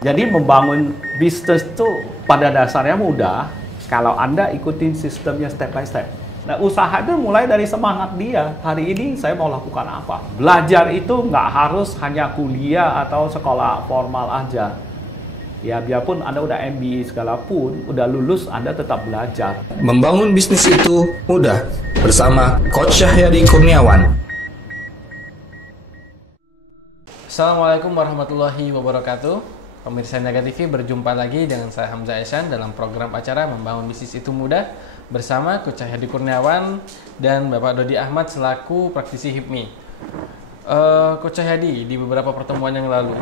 Jadi membangun bisnis itu pada dasarnya mudah kalau Anda ikutin sistemnya step by step. Nah, usaha itu mulai dari semangat dia. Hari ini saya mau lakukan apa? Belajar itu nggak harus hanya kuliah atau sekolah formal aja. Ya, biarpun Anda udah MBA segala pun, udah lulus, Anda tetap belajar. Membangun bisnis itu mudah bersama Coach Cahyadi Kurniawan. Assalamualaikum warahmatullahi wabarakatuh. Pemirsa Niaga TV, berjumpa lagi dengan saya Hamzah Ehsan dalam program acara Membangun Bisnis Itu Mudah bersama Coach Cahyadi Kurniawan dan Bapak Dodi Ahmad selaku praktisi HIPMI. Coach Cahyadi, di beberapa pertemuan yang lalu,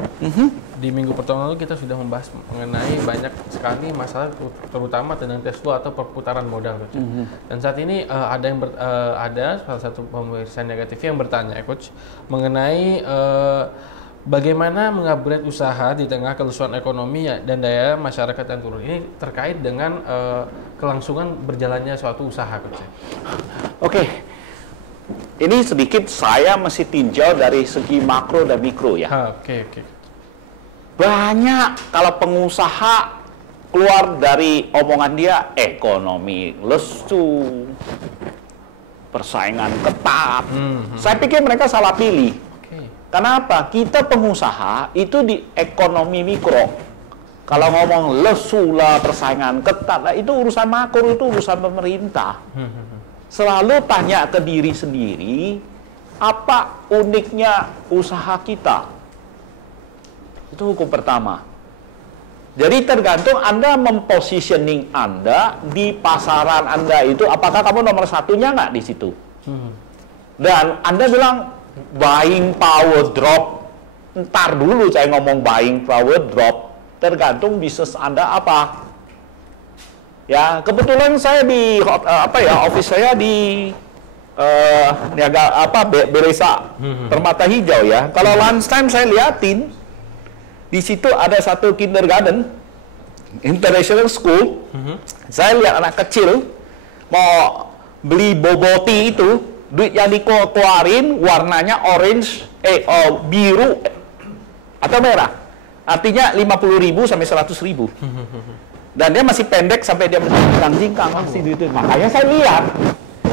di minggu pertama lalu kita sudah membahas mengenai banyak sekali masalah, terutama tentang cash flow atau perputaran modal, Coach. Dan saat ini ada salah satu pemirsa Niaga TV yang bertanya, Coach, mengenai bagaimana mengupgrade usaha di tengah kelusuan ekonomi dan daya masyarakat yang turun. Ini terkait dengan kelangsungan berjalannya suatu usaha, Coach. Oke. Ini sedikit saya mesti tinjau dari segi makro dan mikro ya. Oke. Banyak kalau pengusaha keluar dari omongan dia ekonomi lesu, persaingan ketat. Saya pikir mereka salah pilih. Kenapa? Kita pengusaha itu di ekonomi mikro. Kalau ngomong lesu lah, persaingan ketat lah, itu urusan makro, itu urusan pemerintah. Selalu tanya ke diri sendiri, apa uniknya usaha kita? Itu hukum pertama. Jadi tergantung Anda mempositioning Anda di pasaran Anda itu, apakah kamu nomor satunya nggak di situ? Dan Anda bilang, buying power drop, ntar dulu saya ngomong buying power drop, tergantung bisnis Anda apa. Ya, kebetulan saya di office saya di Niaga Beresa Permata Hijau ya. Kalau lunch time saya liatin di situ ada satu kindergarten international school. Saya lihat anak kecil mau beli boboti itu, duit yang dikeluarin warnanya orange, biru atau merah. Artinya 50.000 sampai 100.000. Dan dia masih pendek sampai dia jingkang masih duit. Makanya saya lihat,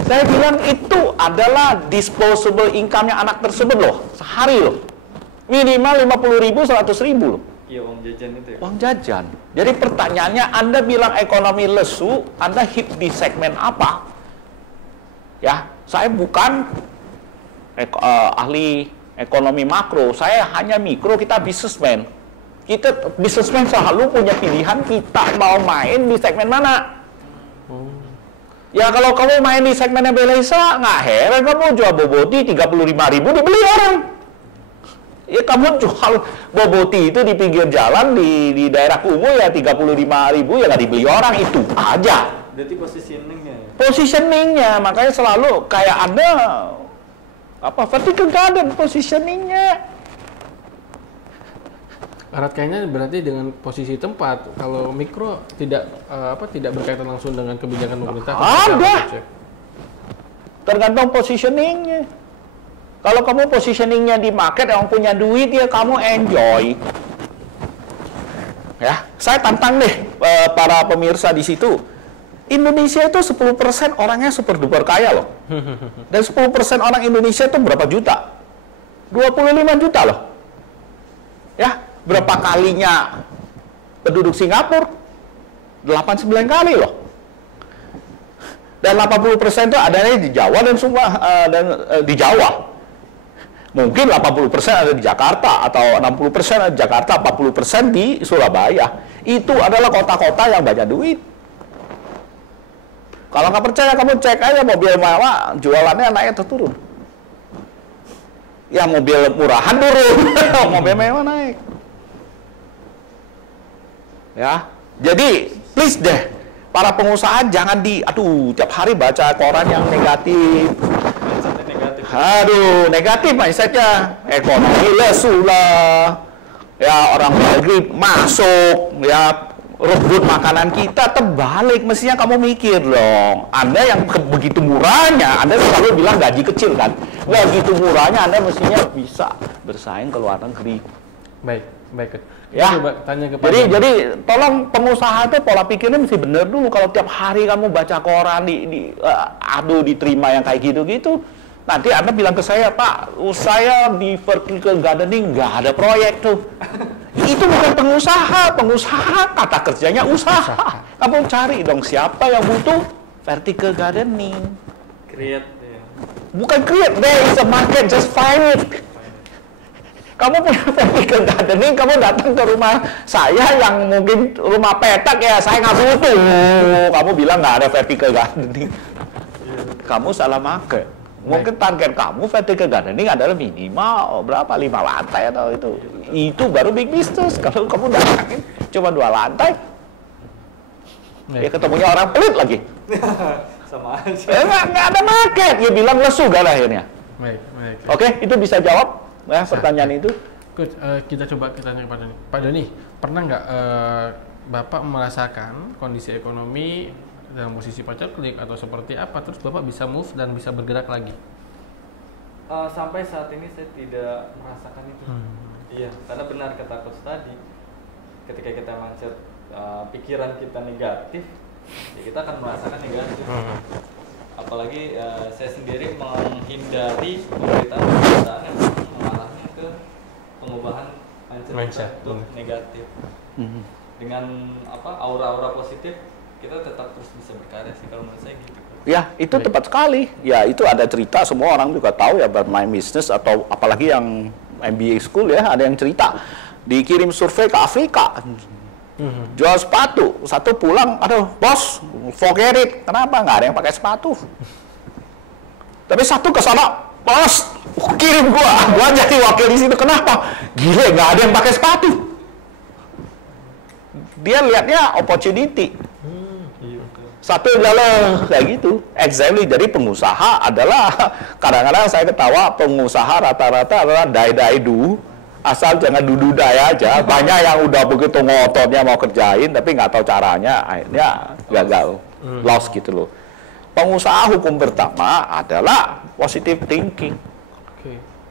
saya bilang itu adalah disposable income-nya anak tersebut loh, sehari loh. Minimal 50.000, 100.000 loh. Iya, uang jajan itu ya. Uang jajan. Jadi pertanyaannya, Anda bilang ekonomi lesu, Anda hit di segmen apa? Ya, saya bukan ahli ekonomi makro, saya hanya mikro, kita businessman. Kita businessman selalu punya pilihan, kita mau main di segmen mana. Ya kalau kamu main di segmennya Belesa, nggak heran kamu jual boboti 35.000 dibeli orang. Ya kamu jual boboti itu di pinggir jalan di daerah kumuh ya 35.000 ya nggak dibeli orang, itu aja. Berarti positioningnya ya? Positioningnya, makanya selalu kayak Anda vertical garden positioningnya. Erat kayaknya berarti dengan posisi tempat. Kalau mikro tidak berkaitan langsung dengan kebijakan pemerintah. Ada. Tergantung positioningnya. Kalau kamu positioningnya di market yang punya duit ya kamu enjoy. Ya, saya tantang deh para pemirsa di situ. Indonesia itu 10% orangnya super duper kaya loh. Dan 10% orang Indonesia itu berapa juta? 25 juta loh. Ya, berapa kalinya penduduk Singapura? 89 kali loh. Dan 80% itu adanya di Jawa dan di Jawa. Mungkin 80% ada di Jakarta atau 60% ada di Jakarta, 40% di Surabaya. Itu adalah kota-kota yang banyak duit. Kalau nggak percaya, kamu cek aja mobil mewah, jualannya naik atau turun. Ya mobil murahan turun, mobil mewah naik. Ya, jadi please deh, para pengusaha jangan tiap hari baca koran yang negatif. Negatif mindsetnya, ekonomi lesu lah. Ya orang negeri masuk, ya rebut makanan kita, terbalik. Mestinya kamu mikir dong. Anda yang begitu murahnya, Anda selalu bilang gaji kecil kan. Begitu murahnya Anda mestinya bisa bersaing ke luar negeri. Baik, baik. Ya. Coba tanya ke Pak Jadi Doni. jadi tolong pengusaha itu pola pikirnya mesti bener dulu. Kalau tiap hari kamu baca koran aduh diterima yang kayak gitu-gitu, nanti Anda bilang ke saya, Pak, saya di vertical gardening nggak ada proyek tuh. Itu bukan pengusaha, pengusaha kata kerjanya usaha. Kamu cari dong siapa yang butuh vertical gardening. Create ya. Bukan create, there is a market, just find it. Kamu punya vertical gardening, kamu datang ke rumah saya yang mungkin rumah petak ya, saya nggak butuh. Kamu bilang nggak ada vertical gardening. Kamu salah market. Mungkin target kamu vertical gardening adalah minimal berapa? 5 lantai atau itu. Itu baru big business. Kalau kamu datangin cuma 2 lantai, ya ketemunya orang pelit lagi. Sama aja. Nggak ada market. Dia bilang lesu gak akhirnya. Baik, baik. Oke, itu bisa jawab ya pertanyaan itu. Coach, kita coba tanya ke Pak Doni. Pak Doni, pernah nggak Bapak merasakan kondisi ekonomi dalam posisi paceklik atau seperti apa, terus Bapak bisa move dan bisa bergerak lagi? Sampai saat ini saya tidak merasakan itu. Iya, karena benar kata coach tadi, ketika kita mindset pikiran kita negatif, ya kita akan merasakan negatif. Apalagi saya sendiri menghindari pemberitaan yang mengarahnya ke pengubahan mindset untuk negatif. Dengan aura-aura positif, kita tetap terus bisa berkarya sih kalau menurut saya gitu. Ya, itu tepat sekali. Ya, itu ada cerita, semua orang juga tahu ya bermain bisnis atau apalagi yang MBA school ya, ada yang cerita dikirim survei ke Afrika. Jual sepatu, satu pulang, aduh bos, forget it. Kenapa? Nggak ada yang pakai sepatu. Tapi satu ke sana, bos, kirim gua jadi wakil di situ. Kenapa? Gila, nggak ada yang pakai sepatu. Dia lihatnya opportunity. Satu adalah kayak gitu, exactly. Jadi pengusaha adalah kadang-kadang saya ketawa, pengusaha rata-rata adalah die-die-do, asal jangan dududai aja. Banyak yang udah begitu ngototnya mau kerjain, tapi nggak tahu caranya, akhirnya gagal, lost gitu loh. Pengusaha hukum pertama adalah positive thinking.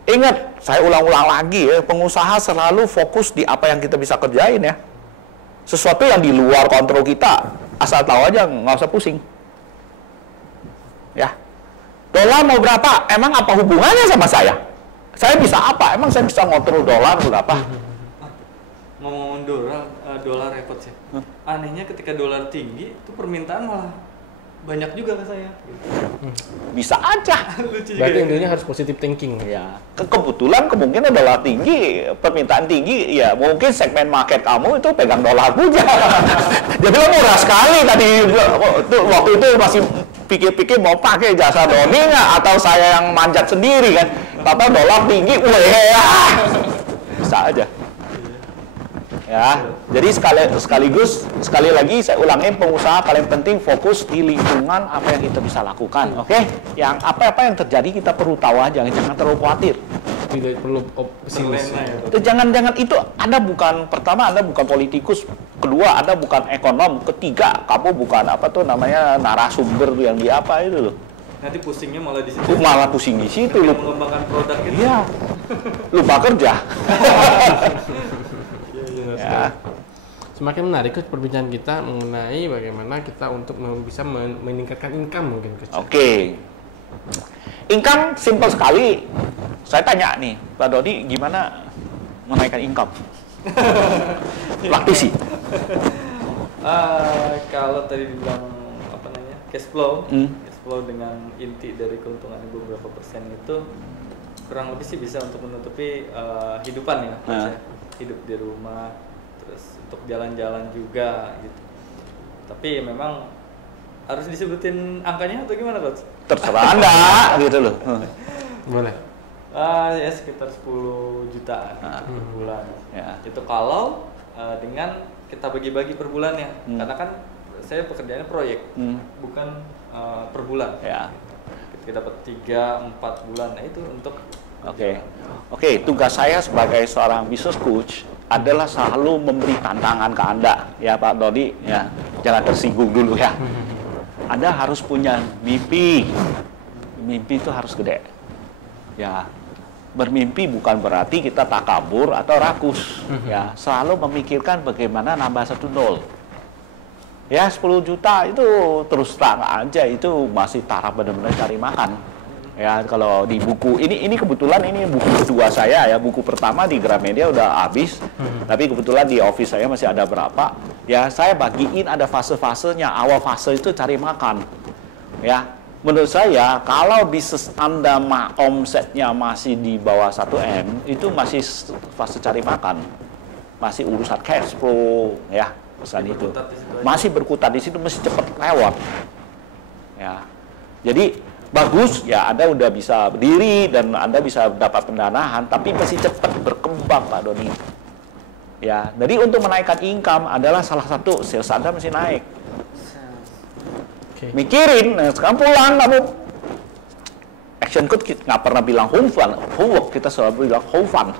Ingat, saya ulang-ulang lagi ya, pengusaha selalu fokus di apa yang kita bisa kerjain ya. Sesuatu yang di luar kontrol kita, asal tahu aja, nggak usah pusing. Ya, dolar mau berapa? Emang apa hubungannya sama saya? Saya bisa apa? Emang saya bisa ngontrol dolar berapa? Ngomong dolar repot sih. Anehnya ketika dolar tinggi, itu permintaan malah banyak juga ke saya. Bisa aja. Lucu juga. Berarti intinya harus positive thinking. Ya, kebetulan kemungkinan dolar tinggi, permintaan tinggi, ya mungkin segmen market kamu itu pegang dolar punya. Jadi lo murah sekali tadi waktu itu masih pikir-pikir mau pakai jasa Doni nggak atau saya yang manjat sendiri kan. Tahu dolar tinggi, wah, bisa aja. Ya, jadi sekali lagi saya ulangin, pengusaha paling penting fokus di lingkungan apa yang kita bisa lakukan, oke? Yang apa yang terjadi kita perlu tahu aja, jangan terlalu khawatir. Tidak perlu pesimis. Itu jangan itu Anda bukan pertama, Anda bukan politikus, kedua Anda bukan ekonom, ketiga kamu bukan narasumber yang di apa itu loh. Nanti pusingnya malah di situ. Malah pusing di situ lu. Mengembangkan produk itu. Iya. Lupa kerja. Ya. Semakin menarik Coach perbincangan kita mengenai bagaimana kita untuk bisa meningkatkan income mungkin Coach. Oke. Income simple sekali. Saya tanya nih, Pak Doni gimana menaikkan income? Praktisi. Kalau tadi dibilang cash flow dengan inti dari keuntungan beberapa persen itu kurang lebih sih bisa untuk menutupi hidupan ya. Hidup di rumah, terus untuk jalan-jalan juga gitu. Tapi memang harus disebutin angkanya atau gimana Coach? Terserah Anda gitu loh. Boleh. Ya sekitar 10 jutaan per bulan. Ya. Itu kalau dengan kita bagi-bagi per bulannya. Karena kan saya pekerjaannya proyek, bukan per bulan. Ya. Kita dapat 3-4 bulan. Nah itu untuk Oke, tugas saya sebagai seorang business coach adalah selalu memberi tantangan ke Anda, ya Pak Dodi, ya. Jangan tersinggung dulu ya. Anda harus punya mimpi. Mimpi itu harus gede. Ya. bermimpi bukan berarti kita takabur atau rakus. Ya, selalu memikirkan bagaimana nambah 1 nol. Ya, 10 juta itu terus terang aja itu masih taraf benar-benar cari makan. Ya, kalau di buku ini kebetulan ini buku kedua saya ya. Buku pertama di Gramedia udah habis, tapi kebetulan di office saya masih ada berapa. Ya, saya bagiin ada fase-fasenya. Awal fase itu cari makan. Ya, menurut saya kalau bisnis Anda omsetnya masih di bawah 1M, itu masih fase cari makan. Masih urusan cash flow ya, pesan itu. Masih berkutat di situ, masih cepat lewat. Ya. Jadi bagus ya, Anda udah bisa berdiri dan Anda bisa dapat pendanaan, tapi masih cepat berkembang Pak Doni. Ya, jadi untuk menaikkan income adalah salah satu sales Anda mesti naik. Mikirin, nah, sekarang pulang kamu action code nggak pernah bilang homework, kita selalu bilang how fun.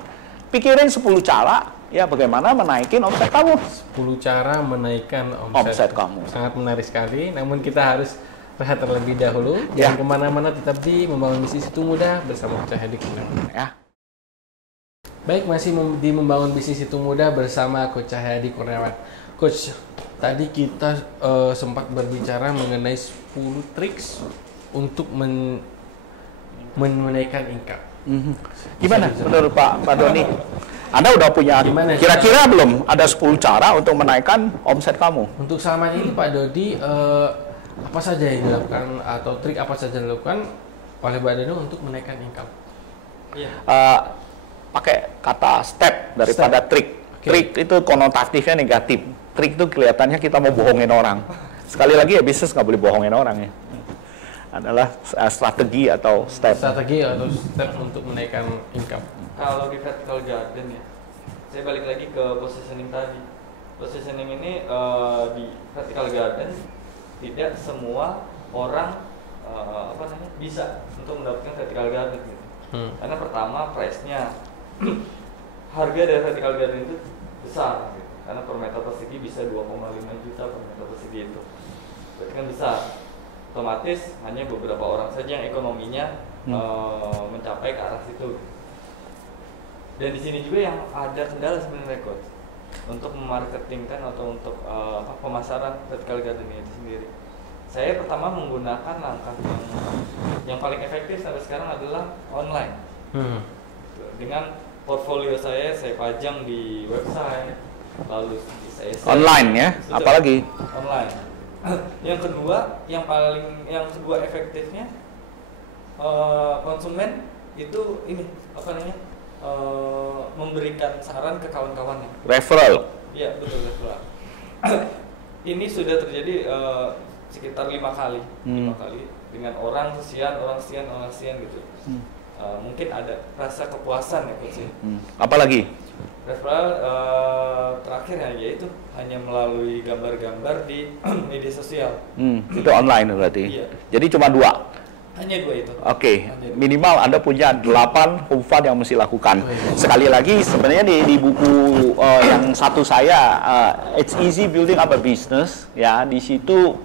Pikirin 10 cara ya bagaimana menaikin omset kamu. 10 cara menaikkan Omset kamu. Sangat menarik sekali, namun kita harus rehat terlebih dahulu. Jangan kemana-mana, tetap di Membangun Bisnis Itu Mudah bersama Coach Hadi Kurniawan. Ya. Baik, masih di Membangun Bisnis Itu Mudah bersama Coach Hadi Kurniawan. Coach, tadi kita sempat berbicara mengenai 10 triks untuk menaikkan income. Gimana menurut Pak Doni? Anda udah punya kira-kira belum ada 10 cara untuk menaikkan omset kamu? Untuk selama ini Pak Dodi, apa saja yang dilakukan atau trik apa saja yang dilakukan oleh Pak Dodi untuk menaikkan income? Pakai kata step daripada trik. Trik itu konotatifnya negatif. Trik itu kelihatannya kita mau bohongin orang. Sekali lagi ya, bisnis nggak boleh bohongin orang ya. Adalah strategi atau step. Strategi atau step untuk menaikkan income. Kalau di vertical garden ya, saya balik lagi ke positioning tadi. Positioning ini di vertical garden tidak semua orang bisa untuk mendapatkan vertical garden gitu. Karena pertama price-nya, harga dari vertical garden itu besar gitu. Karena per meter persegi bisa 2,5 juta per meter persegi itu. Berarti kan besar. Otomatis hanya beberapa orang saja yang ekonominya mencapai ke arah situ. Dan di sini juga yang ada kendala sebenarnya Coach untuk memarketingkan atau untuk pemasaran vertical garden itu sendiri. Saya pertama menggunakan langkah yang paling efektif sampai sekarang adalah online. Dengan portfolio saya pajang di website, lalu saya online ya, betul, apalagi online. Yang kedua efektifnya konsumen itu ini memberikan saran ke kawan-kawannya. Referral. Iya betul, referral. Ini sudah terjadi sekitar 5 kali, 5 kali dengan orang sekian gitu. Mungkin ada rasa kepuasan ya Coach. Apalagi? Referral terakhir yaitu hanya melalui gambar-gambar di media sosial. Itu online berarti. Iya. Jadi cuma 2. Hanya 2 itu. Oke. Minimal Anda punya 8 home fund yang mesti lakukan. Sekali lagi sebenarnya di buku yang satu saya It's Easy Building Up a Business ya, di situ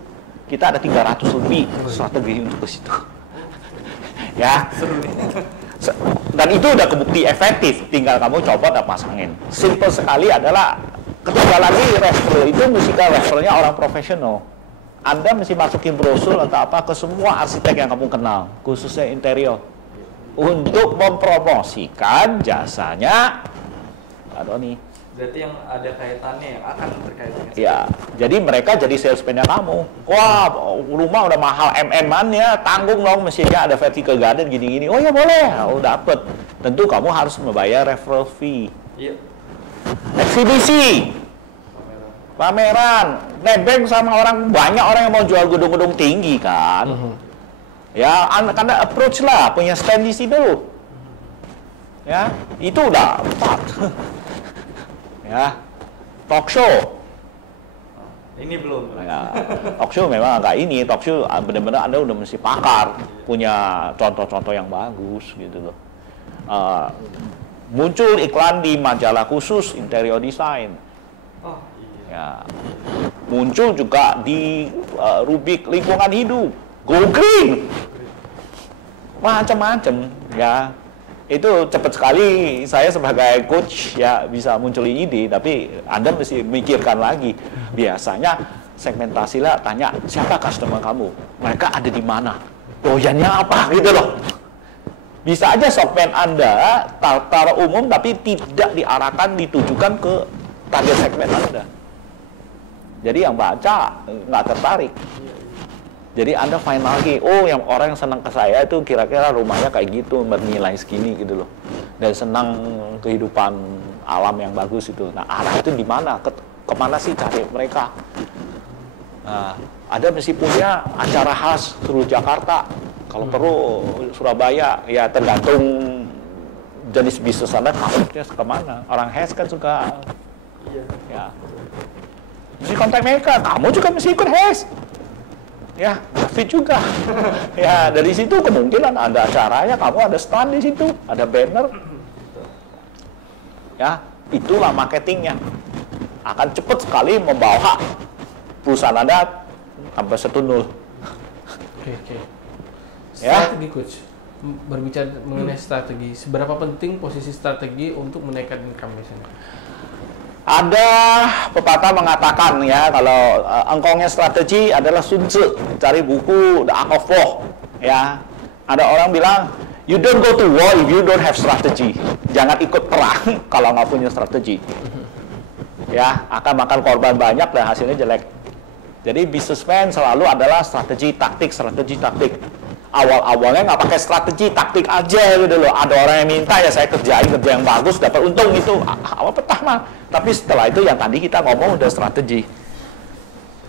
kita ada 300 lebih strategi untuk ke situ. Ya. Dan itu udah kebukti efektif, tinggal kamu coba dan pasangin. Simple sekali adalah ketiga lagi referral itu mesti referralnya orang profesional. Anda mesti masukin brosur atau apa ke semua arsitek yang kamu kenal, khususnya interior, untuk mempromosikan jasanya Pak Doni. Berarti yang ada kaitannya, yang akan terkait dengan ya, jadi mereka jadi salesman-nya kamu. Wah, rumah udah mahal MM-an ya, tanggung dong mestinya ada vertical garden gini-gini. Oh ya boleh, oh dapet. Tentu kamu harus membayar referral fee. Iya. Eksibisi, pameran, nebeng sama orang, banyak orang yang mau jual gedung-gedung tinggi kan. Ya, Anda approach lah, punya stand di situ. Ya, itu udah 4. Ya, talk show. Ini belum. Ya, talk show memang agak ini, talk show benar-benar Anda udah mesti pakar, punya contoh-contoh yang bagus gitu loh. Muncul iklan di majalah khusus interior design. Oh, iya. Ya. Muncul juga di rubrik lingkungan hidup, go green. Macam-macam ya. Itu cepat sekali saya sebagai coach ya bisa munculin ide, tapi Anda mesti mikirkan lagi. Biasanya segmentasilah, tanya siapa customer kamu, mereka ada di mana, doyannya apa gitu loh. Bisa aja segmen Anda tata umum tapi tidak diarahkan, ditujukan ke target segmen Anda. Jadi yang baca nggak tertarik. Jadi Anda find lagi, oh yang orang yang senang ke saya itu kira-kira rumahnya kayak gitu, bernilai segini gitu loh. Dan senang kehidupan alam yang bagus itu. Nah arah itu di mana? Kemana sih cari mereka? Nah, ada mesti punya acara khas seluruh Jakarta. Kalau perlu Surabaya, ya tergantung jenis bisnis Anda, kamunya kemana. Orang khas kan suka. Ya. Mesti kontak mereka, kamu juga mesti ikut HES. Ya, fit juga. Ya, dari situ kemungkinan ada acaranya, kamu ada stand di situ, ada banner. Ya, itulah marketingnya. Akan cepat sekali membawa perusahaan Anda sampai 1-0. Oke. Ya. Strategi coach. Berbicara mengenai strategi, seberapa penting posisi strategi untuk menaikkan income biasanya? Ada pepatah mengatakan ya, kalau engkongnya strategi adalah Sun Tzu, cari buku The Art of War ya. Ada orang bilang, you don't go to war if you don't have strategy. Jangan ikut perang kalau nggak punya strategi. Ya, akan makan korban banyak dan hasilnya jelek. Jadi businessman selalu adalah strategi taktik. Awal-awalnya nggak pakai strategi taktik aja gitu loh. Ada orang yang minta ya saya kerja yang bagus, dapat untung itu apa pertama. Tapi setelah itu yang tadi kita ngomong udah strategi.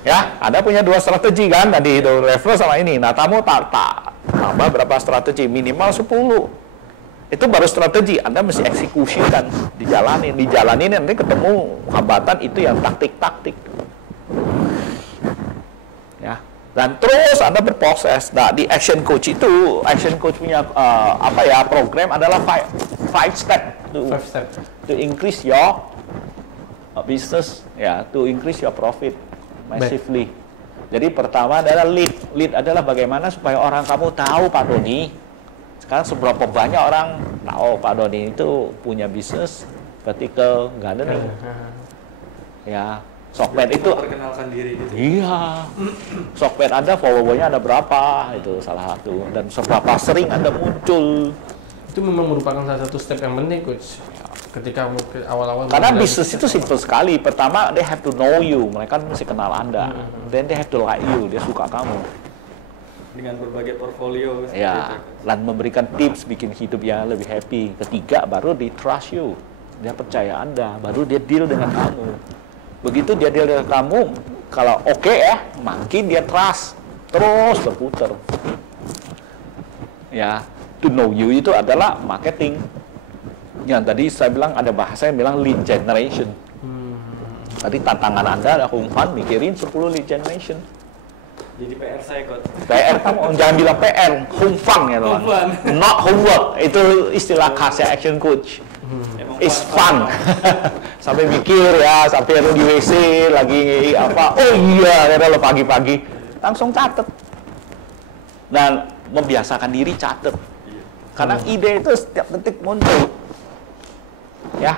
Ya, Anda punya 2 strategi kan tadi itu reverse sama ini. Nah, kamu tambah berapa strategi? Minimal 10. Itu baru strategi. Anda mesti eksekusikan, dijalanin nanti ketemu hambatan itu yang taktik. Ya. Dan terus Anda berproses. Nah, di action coach punya program adalah 5 step to increase your business, ya, to increase your profit massively. Jadi pertama adalah lead adalah bagaimana supaya orang kamu tahu Pak Doni. Sekarang seberapa banyak orang tahu Pak Doni itu punya bisnis vertical gardening. Ya. Sokped itu perkenalkan diri gitu. Iya. Sokped Anda followernya ada berapa? Itu salah satu. Dan seberapa sering Anda muncul. Itu memang merupakan salah satu step yang penting coach. Ketika awal-awal karena bisnis itu simple sekali. Pertama they have to know you. Mereka mesti kenal Anda. Then they have to like you. Dia suka kamu. Dengan berbagai portfolio. Ya. Dan memberikan tips bikin hidupnya lebih happy. Ketiga baru di trust you. Dia percaya Anda. Baru dia deal dengan kamu. Begitu dia deal dengan kamu, kalau oke ya, makin dia trust, terus berputar. Ya, to know you itu adalah marketing. Yang tadi saya bilang ada bahasa yang bilang lead generation. Tadi tantangan Anda ada Hungfan mikirin 10 lead generation. Jadi PR saya kok. PR kamu jangan bilang PR, Hungfan ya teman. Not homework, itu istilah khasnya action coach. It's fun. Sampai mikir ya, sampai di WC lagi apa, oh iya, lo pagi-pagi langsung catet. Dan membiasakan diri catet. Karena ide itu setiap detik muncul. Ya.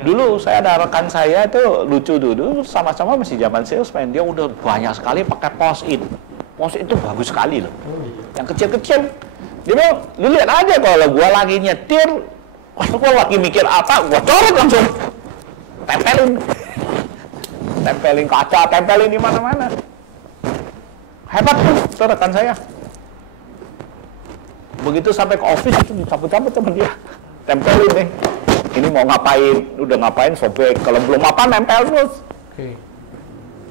Dulu saya ada rekan saya itu lucu dulu, sama-sama masih zaman salesman, dia udah banyak sekali pakai post-it. Post-it itu bagus sekali loh. Yang kecil-kecil. Dia bilang, lu lihat aja kalau gua lagi nyetir, gua lagi mikir apa, gua coret langsung. Tempelin kaca, tempelin di mana-mana. Hebat tuh rekan saya. Begitu sampai ke office itu dicabut-cabut sama dia. Tempelin nih. Ini mau ngapain, udah ngapain sobek. Kalau belum apa nempel terus.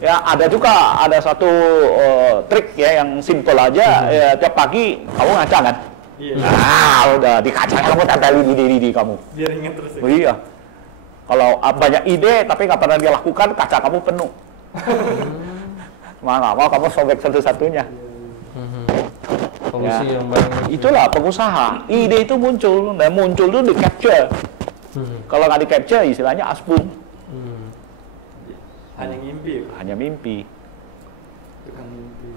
Ya ada juga ada satu trik ya yang simple aja. Ya, tiap pagi kamu ngaca kan? Nah udah di kaca kamu tempelin ide kamu. Biar ingat terus. Ya? Oh, iya. Kalau banyak ide tapi nggak pernah dia lakukan, kaca kamu penuh. Nggak mau kamu sobek satu-satunya. Ya. Itulah pengusaha. Ide itu muncul, dan muncul itu di capture. Kalau nggak di capture, istilahnya aspun. Hanya mimpi. Hanya mimpi.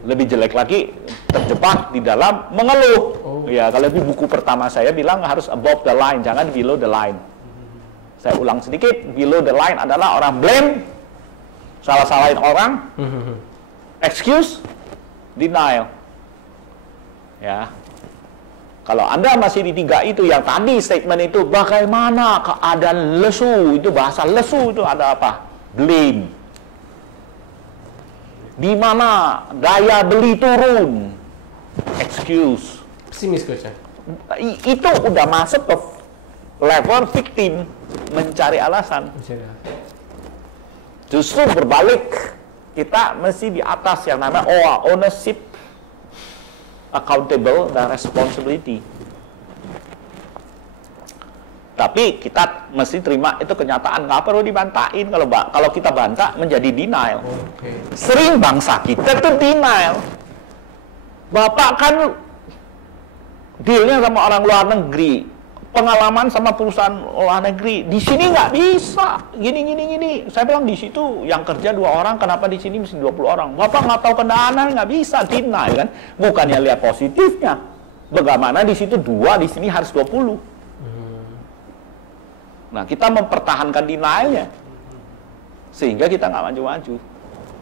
Lebih jelek lagi terjebak di dalam mengeluh. Ya, kalau di buku pertama saya bilang harus above the line, jangan below the line. Saya ulang sedikit, below the line adalah orang blame, salah-salahin orang, excuse, denial. Ya. Kalau Anda masih di 3 itu, yang tadi statement itu, bagaimana keadaan lesu, itu bahasa lesu itu ada apa? Blame. Di mana daya beli turun, excuse. Pesimis coach ya? Itu udah masuk ke level victim, mencari alasan. Justru berbalik, kita mesti di atas yang namanya ownership, accountable, dan responsibility. Tapi kita mesti terima itu kenyataan, nggak perlu dibantain. Kalau kita bantah menjadi denial. Sering bangsa kita tuh denial. Bapak kan dealnya sama orang luar negeri, pengalaman sama perusahaan luar negeri. Di sini nggak bisa, gini. Saya bilang di situ yang kerja 2 orang, kenapa di sini mesti 20 orang? Bapak nggak tahu kendaraan, nggak bisa, denial kan? Bukannya lihat positifnya. Bagaimana di situ 2, di sini harus 20. Nah, kita mempertahankan denialnya sehingga kita nggak maju-maju.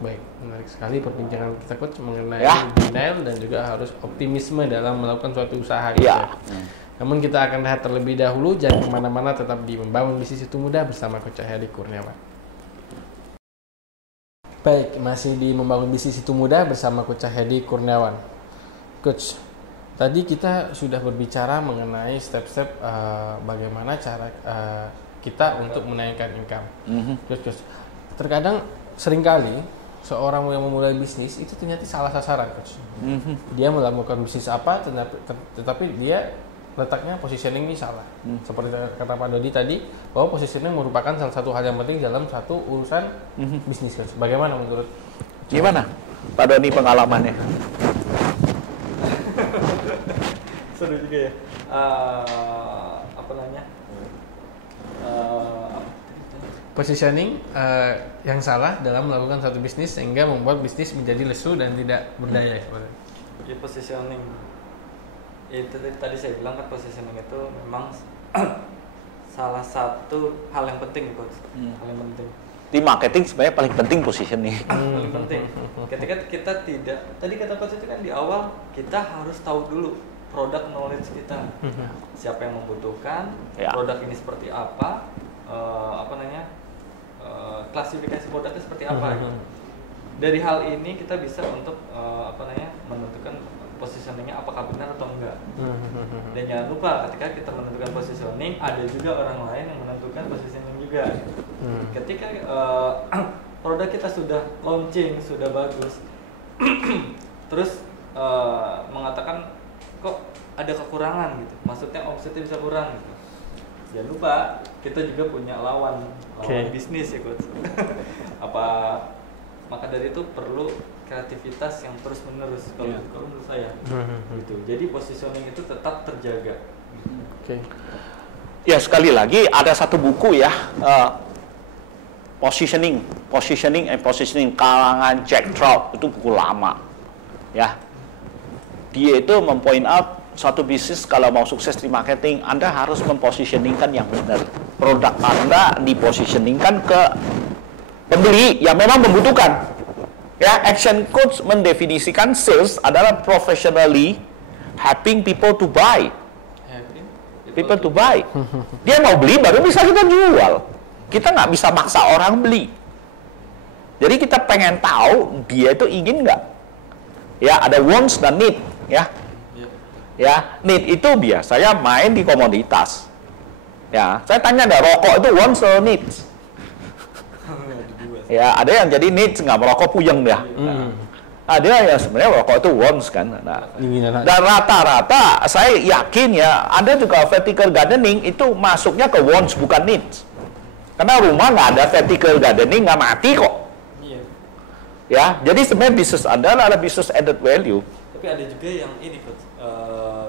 Baik, menarik sekali perbincangan kita coach mengenai denial dan juga harus optimisme dalam melakukan suatu usaha. Ya. Namun kita akan lihat terlebih dahulu, jangan kemana-mana, tetap di Membangun Bisnis Itu Mudah bersama Coach Cahyadi Kurniawan. Baik, masih di Membangun Bisnis Itu Mudah bersama Coach Cahyadi Kurniawan. Coach, tadi kita sudah berbicara mengenai step-step bagaimana cara kita untuk menaikkan income. Coach, terkadang seringkali seorang yang memulai bisnis itu ternyata salah sasaran, Coach. Dia melakukan bisnis apa, tetapi dia letaknya positioning ini salah. Seperti kata Pak Dodi tadi, bahwa positioning merupakan salah satu hal yang penting dalam satu urusan bisnis, Coach. Bagaimana menurut? Gimana Pak Dodi pengalamannya? Seru juga ya. Apa namanya? Positioning yang salah dalam melakukan satu bisnis sehingga membuat bisnis menjadi lesu dan tidak berdaya. Ya, positioning. Itu tadi saya bilang kan positioning itu memang salah satu hal yang penting, Coach. Hal yang penting. Di marketing sebenarnya paling penting positioning. Paling penting. Ketika kita tidak, tadi kata Coach itu kan di awal kita harus tahu dulu produk knowledge kita, siapa yang membutuhkan, produk ini seperti apa, klasifikasi produknya seperti apa. Gitu. Dari hal ini kita bisa untuk menentukan positioningnya apakah benar atau enggak. Dan jangan lupa ketika kita menentukan positioning, ada juga orang lain yang menentukan positioning juga. Ketika produk kita sudah launching, sudah bagus, terus mengatakan kok ada kekurangan gitu, maksudnya omsetnya bisa kurang gitu. Jangan lupa kita juga punya lawan bisnis ya, Coach. Maka dari itu perlu kreativitas yang terus menerus kalau menurut saya gitu. Jadi positioning itu tetap terjaga. Ya, sekali lagi ada satu buku ya, positioning kalangan Jack Trout, itu buku lama ya. Dia itu mempoint out suatu bisnis kalau mau sukses di marketing, Anda harus mempositioningkan yang benar. Produk Anda dipositioningkan ke pembeli yang memang membutuhkan. Ya, Action Coach mendefinisikan sales adalah professionally helping people to buy. People to buy. Dia mau beli baru bisa kita jual. Kita nggak bisa maksa orang beli. Jadi kita pengen tahu dia itu ingin nggak. Ya, ada wants dan need. Ya, need itu biasanya main di komoditas. Ya, saya tanya ada rokok itu wants or needs? Ya, ada yang jadi needs, nggak merokok puyeng dia. Ada yang sebenarnya rokok itu wants kan. Dan rata-rata saya yakin ya, ada juga vertical gardening itu masuknya ke wants bukan needs. Karena rumah nggak ada vertical gardening nggak mati kok. Ya, jadi sebenarnya bisnis Anda adalah bisnis added value. Tapi ada juga yang ini, Coach,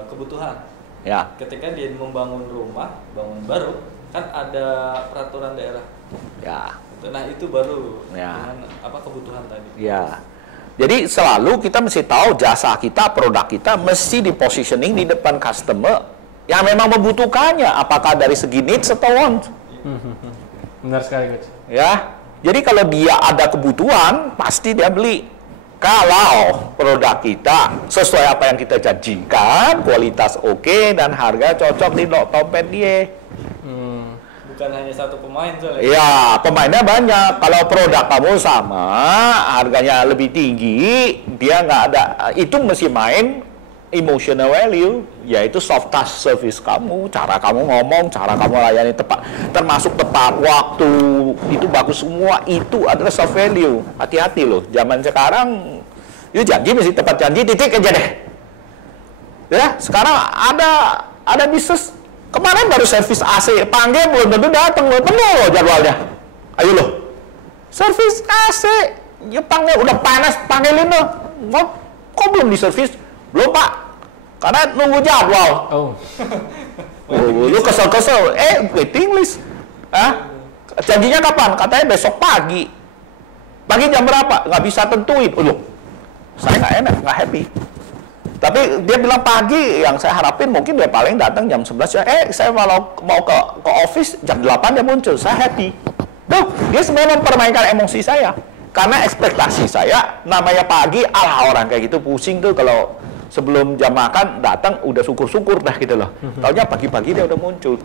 kebutuhan. Ya. Ketika dia membangun rumah, bangun baru, kan ada peraturan daerah. Ya. Nah, itu baru dengan kebutuhan tadi. Ya. Jadi selalu kita mesti tahu jasa kita, produk kita mesti di positioning di depan customer yang memang membutuhkannya, apakah dari segi needs atau want. Benar sekali, Coach. Ya, jadi kalau dia ada kebutuhan, pasti dia beli. Kalau produk kita sesuai apa yang kita janjikan, kualitas oke, dan harga cocok di dompet dia. Bukan hanya satu pemain soalnya. Ya, pemainnya banyak. Kalau produk kamu sama, harganya lebih tinggi, dia nggak ada. Itu mesti main emotional value, yaitu soft touch service kamu, cara kamu ngomong, cara kamu layani tepat, termasuk tepat waktu, itu bagus semua. Itu adalah soft value. Hati-hati loh, zaman sekarang, you janji mesti tepat janji, titik aja deh. Ya, sekarang ada bisnis. Kemarin baru servis AC, panggil belum tentu datang, penuh loh jadwalnya. Ayo loh, servis AC, ya panggil udah panas, panggilin loh. Kok belum diservis? Belum Pak, karena nunggu jadwal. Lu kesel-kesel, waiting list. Janjinya kapan? Katanya besok pagi. Pagi jam berapa? Nggak bisa tentuin. Loh, saya nggak enak, nggak happy. Tapi dia bilang pagi, yang saya harapin mungkin dia paling datang jam 11 ya. Saya mau ke office jam 8 dia muncul, saya happy. Duh, dia sebenarnya mempermainkan emosi saya. Karena ekspektasi saya, namanya pagi, orang kayak gitu pusing tuh kalau sebelum jam makan datang udah syukur-syukur dah gitu loh. Taunya pagi-pagi dia udah muncul.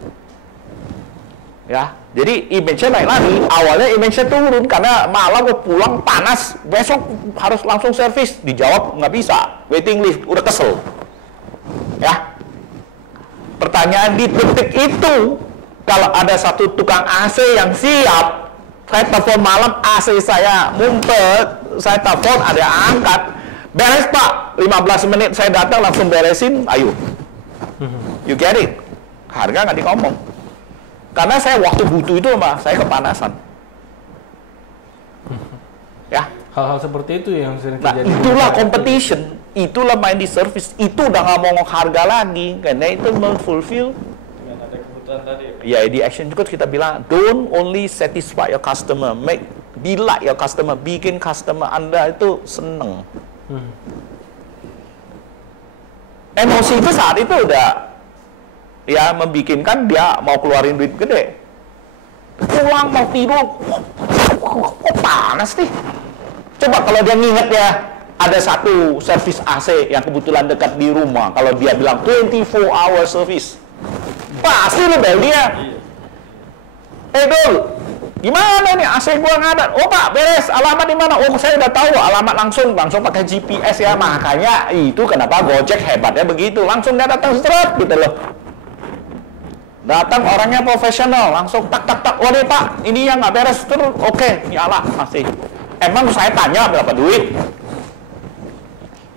Ya, jadi image-nya naik lagi. Awalnya image-nya turun karena malam gue pulang panas, besok harus langsung servis. Dijawab nggak bisa, waiting list, udah kesel. Ya, pertanyaan di detik itu, kalau ada satu tukang AC yang siap, saya telepon malam, AC saya mumpet, saya telepon ada yang angkat, beres Pak, 15 menit saya datang langsung beresin, ayo. You get it? Harga nggak dikomong. Karena saya waktu butuh itu mah saya kepanasan. Ya. Hal-hal seperti itu yang sering Nah, terjadi. itulah competition, itulah main di service, itu udah nggak mau harga lagi, karena itu fulfill. Dengan ada kebutuhan tadi. Ya, di action juga kita bilang, don't only satisfy your customer, delight your customer, bikin customer Anda itu seneng. Emosi itu saat itu udah ya membikinkan dia mau keluarin duit gede. Pulang mau tidur, kok panas nih. Coba kalau dia nginget ya, ada satu servis AC yang kebetulan dekat di rumah. Kalau dia bilang 24 hour service, pasti lu bel dia. Dul, gimana nih AC gua nggak ada? Oh Pak, beres. Alamat di mana? Oh saya udah tahu. Alamat langsung pakai GPS ya. Makanya itu kenapa Gojek hebatnya begitu. Langsung dia datang seret gitu loh. Datang orangnya profesional, langsung tak. Oh nih Pak, ini yang nggak beres terus. Oke, nyala masih. Emang saya tanya berapa duit?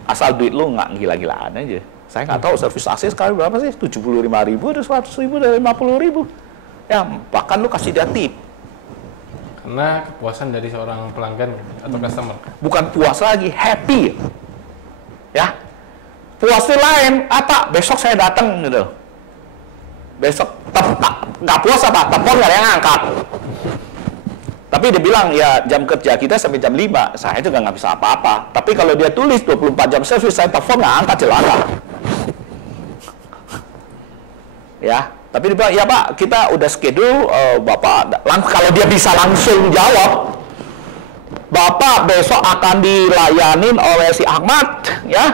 Asal duit lu nggak gila-gilaan aja. Saya nggak tahu servis AC sekali berapa sih? 75.000, ada 100.000, ada 50.000. Ya bahkan lu kasih dia tip. Karena kepuasan dari seorang pelanggan atau customer. Bukan puas lagi, happy. Ya, puasnya lain. Apa? Besok saya datang gitu. Besok nggak puas apa? Telepon nggak ada yang angkat. Tapi dia bilang ya jam kerja kita sampai jam 5, saya juga nggak bisa apa-apa. Tapi kalau dia tulis 24 jam service, saya telepon nggak angkat, celaka. Ya, tapi dia bilang ya Pak, kita udah schedule, Bapak kalau dia bisa langsung jawab, Bapak besok akan dilayanin oleh si Ahmad, ya,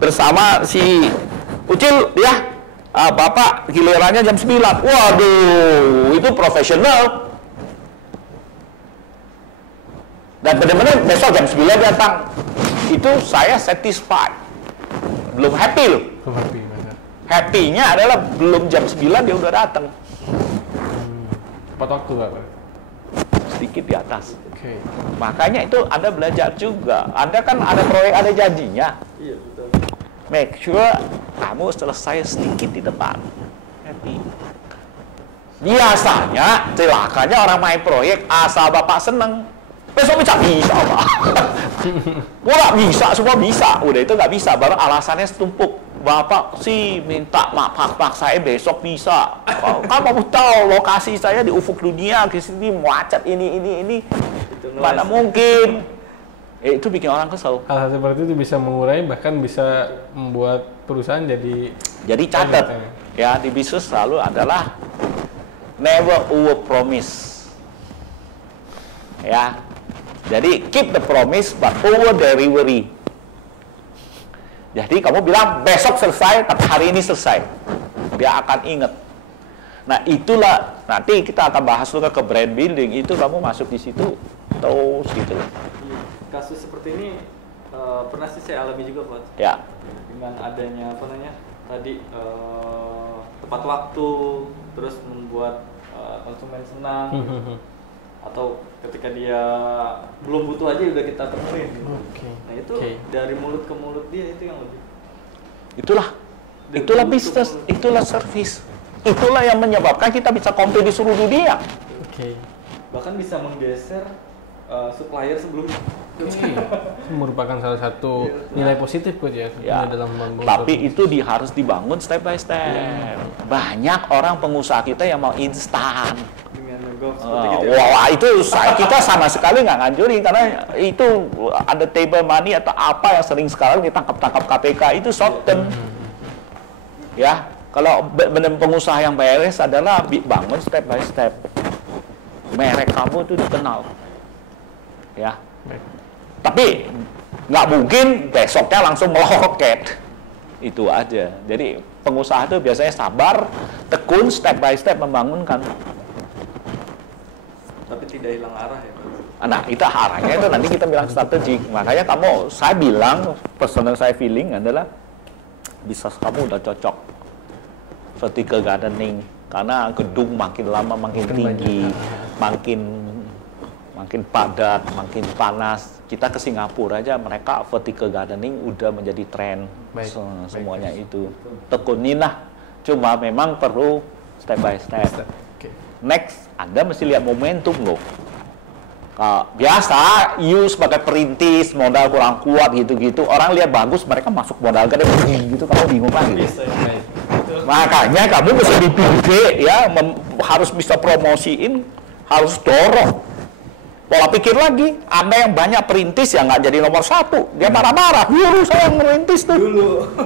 bersama si Ucil, ya. Bapak gilirannya jam 9. Waduh, itu profesional. Dan benar-benar besok jam 9 datang. Itu saya satisfied. Belum happy loh. Belum happy, benar. Happy-nya adalah belum jam 9 dia udah datang. Tepat waktu Pak. Sedikit di atas. Oke. Makanya itu Anda belajar juga. Anda kan ada proyek, ada janjinya. Iya, betul. Make sure kamu selesai sedikit di depan. Happy. Biasanya celakanya orang main proyek asal Bapak seneng. Besok bisa Pak. Wah bisa, semua bisa. Udah itu nggak bisa, baru alasannya setumpuk. Bapak sih minta maaf saya besok bisa. Kan kamu tahu lokasi saya di ufuk dunia, ke sini macet ini. Mana mungkin. Itu bikin orang kesel. Hal-hal seperti itu bisa mengurai, bahkan bisa membuat perusahaan jadi catat ya di bisnis selalu adalah never over promise. Ya. Jadi keep the promise but over delivery. Jadi kamu bilang besok selesai, tapi hari ini selesai. Dia akan ingat. Nah itulah nanti kita akan bahas juga ke brand building, itu kamu masuk di situ terus gitu. Kasus seperti ini pernah sih saya alami juga, Coach. Ya. Dengan adanya tadi tepat waktu, terus membuat konsumen senang, atau ketika dia belum butuh aja udah kita temuin. Nah itu dari mulut ke mulut dia itu yang lebih. Itulah bisnis, itulah service. Itulah yang menyebabkan kita bisa compete di seluruh dunia. Bahkan bisa menggeser supplier sebelumnya. Merupakan salah satu nilai positif dalam membangun. Tapi itu harus dibangun step by step. Banyak orang pengusaha kita yang mau instan. Wah, itu kita sama sekali nggak nganjurin, karena itu ada table money atau apa yang sering sekarang ditangkap KPK, itu short term. Ya, kalau benar pengusaha yang beres adalah bangun step by step. Merek kamu itu dikenal. Ya. Tapi nggak mungkin besoknya langsung meloket. Itu aja. Jadi pengusaha itu biasanya sabar, tekun, step by step membangunkan. Tapi tidak hilang arah ya, Pak. Nah, itu arahnya itu nanti kita bilang strategik. Makanya saya bilang, personal saya feeling adalah bisnis kamu udah cocok vertical gardening, karena gedung makin lama makin tinggi, makin padat, makin panas. Kita ke Singapura aja, mereka vertical gardening udah menjadi tren. Semuanya itu tekunin lah. Cuma memang perlu step by step. Next, Anda mesti lihat momentum loh. Biasa, you sebagai perintis, modal kurang kuat gitu-gitu. Orang lihat bagus, mereka masuk modal gede gitu, kamu bingung lagi. Makanya kamu mesti dipilih ya, harus bisa promosiin, harus dorong. Pola pikir lagi, Anda yang banyak perintis ya nggak jadi nomor 1. Dia marah-marah, dulu saya ngerintis tuh.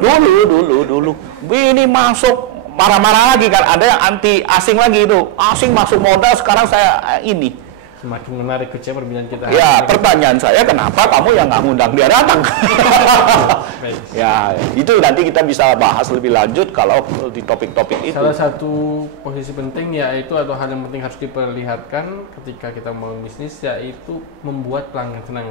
Dulu. Ini masuk. Marah-marah lagi kan, ada yang anti asing lagi itu. Asing masuk modal, sekarang saya ini. Semakin menarik perbincangan kita. Ya, pertanyaan saya, kenapa kamu yang nggak ngundang dia datang? Ya, itu nanti kita bisa bahas lebih lanjut kalau di topik-topik itu. Salah satu posisi penting yaitu, atau hal yang penting harus diperlihatkan ketika kita mau bisnis, yaitu membuat pelanggan senang.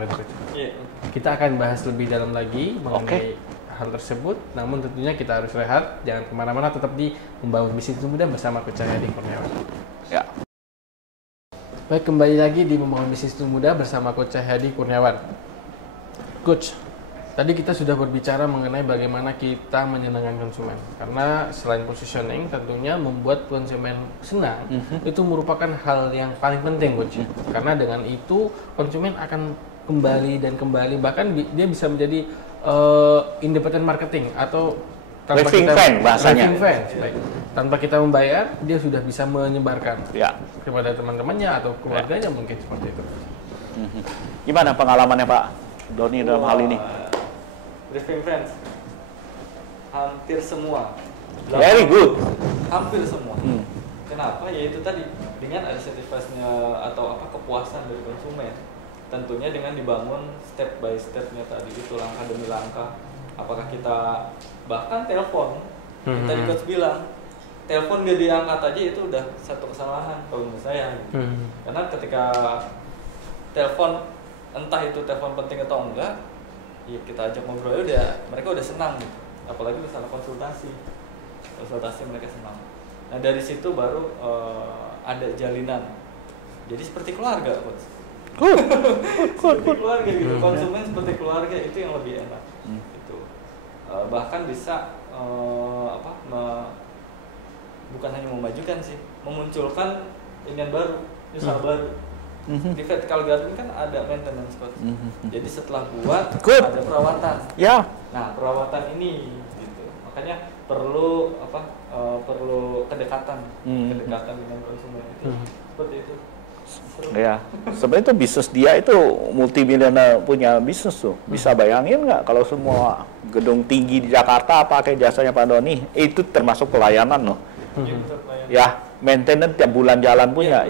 Kita akan bahas lebih dalam lagi mengenai hal tersebut, namun tentunya kita harus rehat, jangan kemana-mana, tetap di Membangun Bisnis Itu Mudah bersama Coach Cahyadi Kurniawan. Ya. Baik, kembali lagi di Membangun Bisnis Itu Mudah bersama Coach Cahyadi Kurniawan. Coach, tadi kita sudah berbicara mengenai bagaimana kita menyenangkan konsumen, karena selain positioning, tentunya membuat konsumen senang itu merupakan hal yang paling penting, Coach. Karena dengan itu konsumen akan kembali, bahkan dia bisa menjadi independent marketing atau tanpa tanpa kita membayar, dia sudah bisa menyebarkan kepada teman-temannya atau keluarganya, mungkin seperti itu. Gimana pengalamannya Pak Doni dalam hal ini? Driving Friends hampir semua. Very good. Hampir semua. Kenapa? Ya itu tadi, dengan ada satisfaction-nya atau kepuasan dari konsumen. Tentunya dengan dibangun step by step-nya tadi itu, langkah demi langkah. Apakah kita bahkan telepon, tadi Coach bilang telepon dia diangkat aja itu udah satu kesalahan kalau menurut saya. Karena ketika telepon, entah itu telepon penting atau enggak, ya kita ajak ngobrol mereka udah senang gitu. Apalagi misalnya konsultasi mereka senang. Nah dari situ baru ada jalinan. Jadi seperti keluarga, Coach. Seperti keluarga gitu, konsumen seperti keluarga, itu yang lebih enak. Itu bahkan bisa bukan hanya memajukan sih, memunculkan inian baru, usaha baru. Di vertical gardening kan ada maintenance, Coach. Jadi setelah buat ada perawatan. Nah perawatan ini gitu, makanya perlu perlu kedekatan dengan konsumen itu. Seperti itu. Ya, sebenarnya itu bisnis dia itu multimilioner punya bisnis tuh. Bisa bayangin nggak kalau semua gedung tinggi di Jakarta pakai jasanya Pak Doni? Itu termasuk pelayanan loh. Ya, maintenance tiap bulan jalan punya.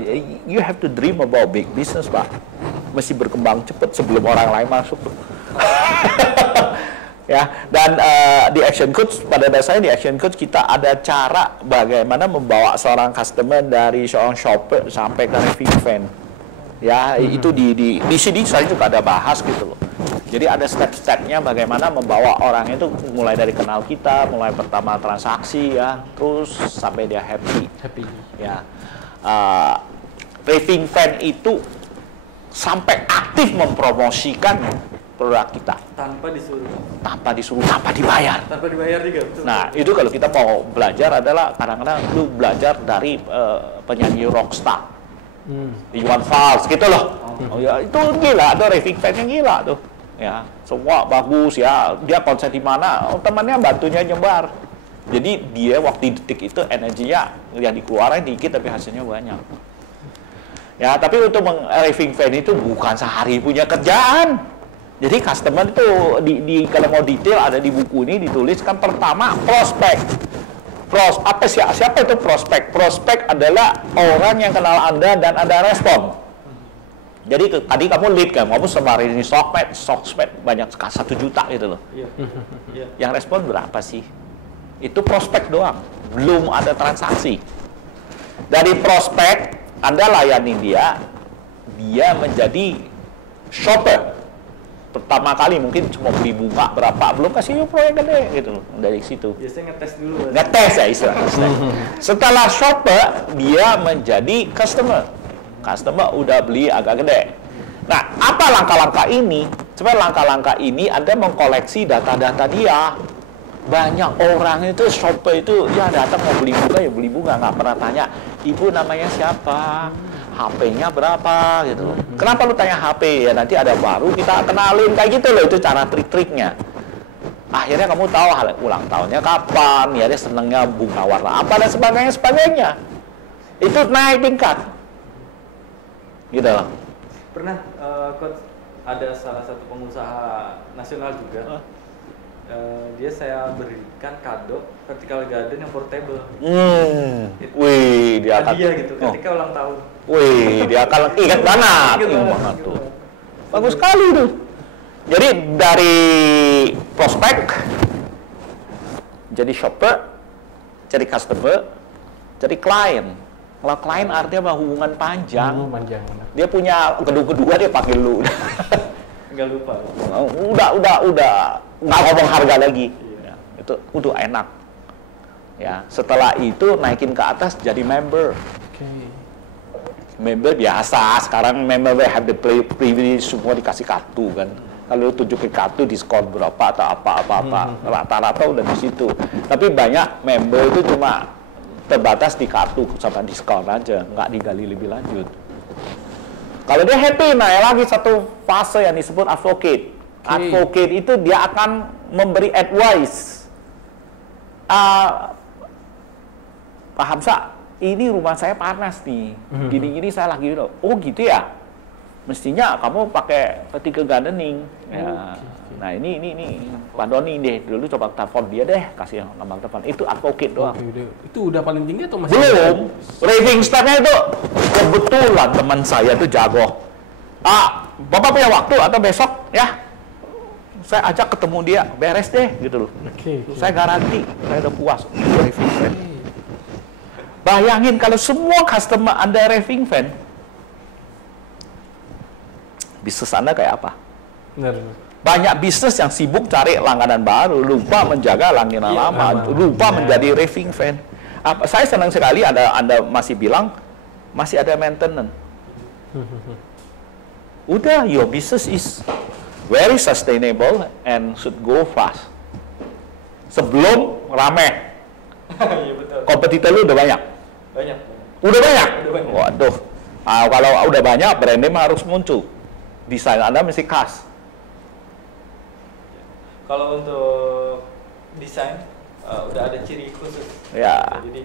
You have to dream about big business, Pak. Mesti berkembang cepat sebelum orang lain masuk. Ya, dan di Action Coach, pada dasarnya di Action Coach kita ada cara bagaimana membawa seorang customer dari seorang shopper sampai ke raving fan. Ya, itu di sini saya juga ada bahas gitu loh. Jadi ada step-stepnya bagaimana membawa orang itu mulai dari kenal kita, mulai pertama transaksi ya, terus sampai dia happy. Ya, raving fan itu sampai aktif mempromosikan produk kita tanpa disuruh, tanpa dibayar juga. Betul. Nah, itu kalau kita mau belajar adalah kadang-kadang lu belajar dari penyanyi rockstar, Iwan Fals gitu loh. Oh, ya, itu gila, ada raving fan yang gila tuh. Ya, semua bagus ya. Dia konser di mana, temannya bantunya nyebar. Jadi dia waktu detik itu energinya yang dikeluarin dikit tapi hasilnya banyak. Ya, tapi untuk raving fan itu bukan sehari punya kerjaan. Jadi customer itu kalau mau detail ada di buku ini dituliskan pertama prospek. Siapa itu prospek? Prospek adalah orang yang kenal Anda dan ada respon. Jadi tadi kamu lead kan, kamu sebarin ini sosmed banyak 1 juta gitu loh. Iya. Yang respon berapa sih? Itu prospek doang, belum ada transaksi. Dari prospek Anda layani dia menjadi shopper. Pertama kali mungkin cuma beli bunga berapa, belum kasih proyek gede gitu dari situ. Biasanya ngetes dulu. Ngetes ya istilahnya. Setelah shopper dia menjadi customer. Customer udah beli agak gede. Nah, apa langkah-langkah ini? Sebenarnya langkah-langkah ini Anda mengkoleksi data-data dia. Banyak orang itu shopper itu ya datang mau beli bunga ya beli bunga, nggak pernah tanya ibu namanya siapa, HP-nya berapa gitu. Kenapa lu tanya HP? Ya nanti ada baru kita kenalin kayak gitu loh, itu cara trik-triknya. Akhirnya kamu tahu ulang tahunnya kapan, ya dia senengnya bunga warna apa dan sebagainya. Itu naik tingkat. Gitu loh. Pernah coach ada salah satu pengusaha nasional juga. Dia saya berikan kado vertical garden yang portable. Wih, dia akan gitu ketika ulang tahun. Wih, dia akan ingat banget. Tuh. Bagus sekali tuh. Jadi dari prospek jadi shopper, jadi customer, jadi klien. Kalau klien artinya hubungan panjang. Dia punya kedua dia panggil lu. Nggak lupa. Udah nggak ngomong harga lagi. Ya, itu udah enak. Ya, setelah itu naikin ke atas jadi member. Member biasa. Sekarang member have the privilege semua dikasih kartu kan. Kalau tunjukin kartu diskon berapa atau apa. Rata-rata udah di situ. Tapi banyak member itu cuma terbatas di kartu sama diskon aja, nggak digali lebih lanjut. Kalau dia happy, naik lagi satu fase yang disebut advocate. Advocate itu dia akan memberi advice. Pak Hamzah, ini rumah saya panas nih. Gini-gini saya lagi. Oh gitu ya? Mestinya kamu pakai vertical gardening. Ya. Nah ini Pak Doni deh. Dulu coba telepon dia deh, kasih nomor telepon. Itu advocate doang. Itu udah paling tinggi atau masih? Belum. Raving star-nya itu kebetulan teman saya itu jago. Bapak punya waktu atau besok ya? Saya ajak ketemu dia, beres deh gitu loh. Saya garanti, saya udah puas. Raving fan. Bayangin kalau semua customer Anda raving fan, bisnis Anda kayak apa? Benar. Banyak bisnis yang sibuk cari langganan baru, lupa menjaga langganan lama, lupa menjadi raving fan. Saya senang sekali Anda masih bilang masih ada maintenance. Udah, your business is very sustainable and should go fast. Sebelum rame. Iya betul. Kompetitor lu udah banyak? Banyak. Udah banyak? Udah banyak. Waduh. Kalau udah banyak, brand name harus muncul. Desain Anda mesti khas. Kalau untuk desain udah ada ciri khusus. Ya. Jadi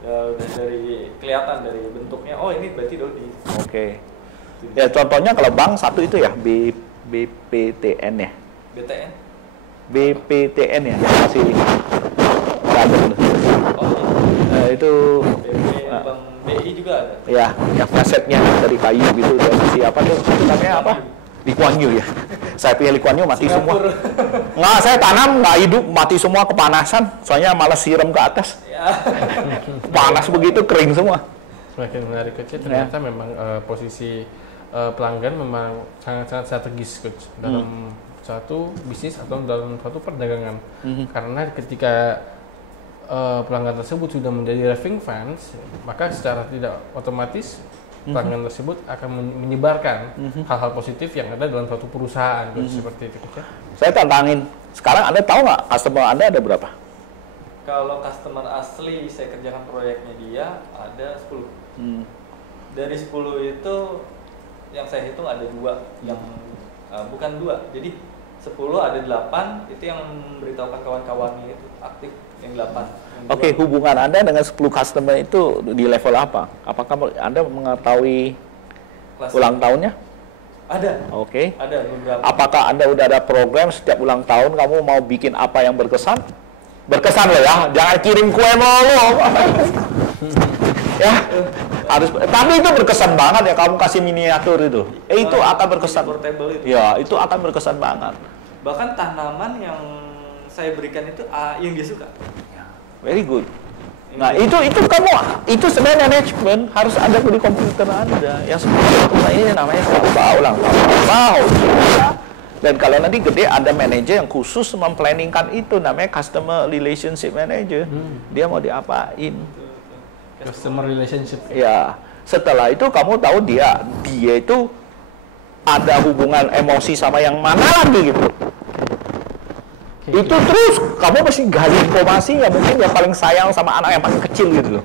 Ya, udah dari kelihatan dari bentuknya, oh ini berarti Dodi. Oke. Ya contohnya kalau bank satu itu ya BPTN ya. BTN? BPTN ya, masih nggak ada tuh. Oh iya. Itu Bank BI juga ada. ya, yang asetnya dari kayu gitu dari siapa tuh? Itu namanya apa? Lee Kuan Yew ya. Saya pilih Lee Kuan Yew mati semua. Nggak, saya tanam nggak hidup, mati semua kepanasan. Soalnya malas siram ke atas. Ya. Panas begitu kering semua. Semakin menarik kecil ternyata memang posisi pelanggan memang sangat-sangat strategis coach dalam satu bisnis atau dalam suatu perdagangan. Karena ketika pelanggan tersebut sudah menjadi raving fans, maka secara tidak otomatis pelanggan tersebut akan menyebarkan hal-hal positif yang ada dalam suatu perusahaan, seperti itu. Saya tantangin. Sekarang Anda tahu nggak customer Anda ada berapa? Kalau customer asli saya kerjakan proyeknya dia ada 10. Dari 10 itu yang saya hitung ada 2 yang bukan 2. Jadi 10 ada 8 itu yang memberitahukan kawan-kawannya itu aktif yang 8. Oke, hubungan Anda dengan 10 customer itu di level apa? Apakah Anda mengetahui ulang tahunnya? Ada. Oke. Ada beberapa. Apakah Anda udah ada program setiap ulang tahun kamu mau bikin apa yang berkesan? Berkesan loh ya, jangan kirim kue mulu. Ya, harus. Tapi itu berkesan banget ya kamu kasih miniatur itu. Itu akan berkesan. Portable itu. Ya, itu akan berkesan banget. Bahkan tanaman yang saya berikan itu yang dia suka. Very good. Nah, itu kamu itu sebenarnya manajemen harus ada di komputer Anda. Yang seperti ini namanya ulang tahun. Dan kalau nanti gede ada manajer yang khusus memplanningkan itu namanya customer relationship manager. Dia mau diapain? Customer relationship. Ya, setelah itu kamu tahu dia itu ada hubungan emosi sama yang mana lagi gitu. Itu terus kamu mesti gali informasi yang mungkin yang paling sayang sama anak yang paling kecil gitu loh.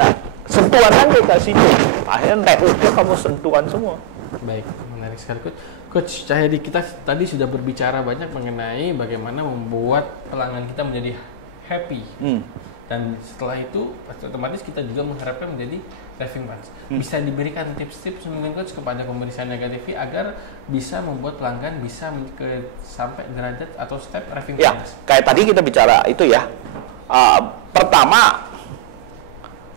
Nah, sentuhan kan kita situ. Akhirnya networknya kamu sentuhan semua. Baik, menarik sekali coach. Coach Cahyadi, kita tadi sudah berbicara banyak mengenai bagaimana membuat pelanggan kita menjadi happy. Dan setelah itu otomatis kita juga mengharapkan menjadi raving fans. Bisa diberikan tips-tips mungkin coach kepada pemirsa Naga TV agar bisa membuat pelanggan bisa sampai derajat atau step raving Ya, fans. kayak tadi kita bicara itu ya. Pertama,